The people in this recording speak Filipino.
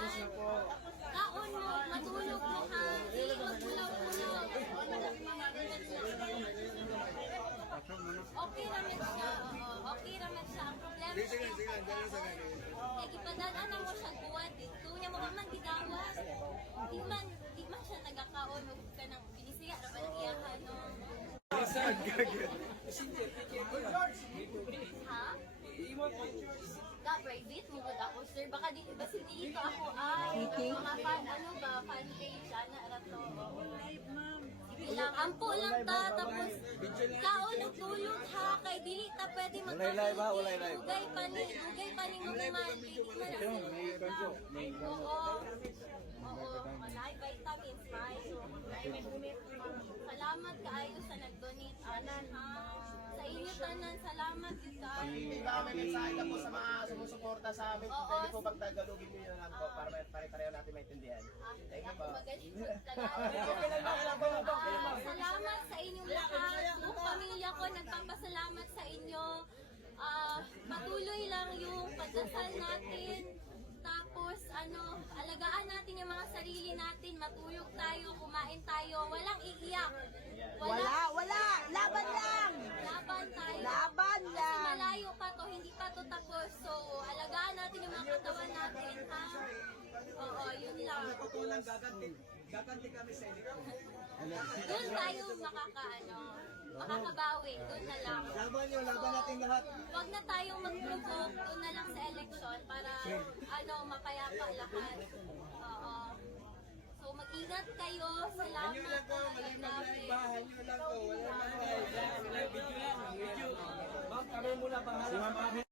Tapos na po. Kaon mo, matulog mo ha. Dili magpulaw-pulaw. Okay raman siya. Oo, okay raman siya. Ang problema Sige, dala sa ganun. kaya ipadadaan na mo siya buwan dito. Niya mo man gidawas. Di man siya nagakaon o ka ng binisiya. Raman ang iyahan no. Saan gagawin? Ha? Ka private mo gud ako sir. Baka di ba dito ako ay mga fan ano ba fan page ana ra to. Sige lang, ampo lang ta tapos kaon og tulog ha kay dili ta pwede Walay live ha, walay live. Dugay pa ni mo man. Oo. Oo, malay vitamins may. Salamat kaayo sa nag-donate anan ha. Sa inyo tanan salamat gyud kaayo. Baka may mensahe ka po sa mga sumusuporta sa amin. Oo. Pwede po bang tagalogin nyo yun lang po para pare-pareho natin maintindihan. Thank you po. Salamat sa inyong lahat. Buong pamilya ko nagpapasalamat sa inyo. Patuloy lang yung pagdasal natin. Tapos alagaan natin yung mga sarili natin, matulog tayo, kumain tayo, walang iiyak. Wala. Laban lang. Laban tayo. Laban Kasi lang. malayo pa to, hindi pa to tapos. So, alagaan natin yung mga katawan natin, ha? Oo, yun lang. Patulang gaganti kami sa inyo. Doon tayo makakabawi. Doon na lang. Laban natin lahat. Huwag na tayong mag-provoke. Doon na lang sa election para mapayapa lahat. Oo. So mag-ingat kayo. Salamat. Hanyo lang po, malimag ba? Hanyo lang po, wala na live. Video lang, video. Ma'am, kami muna bahala.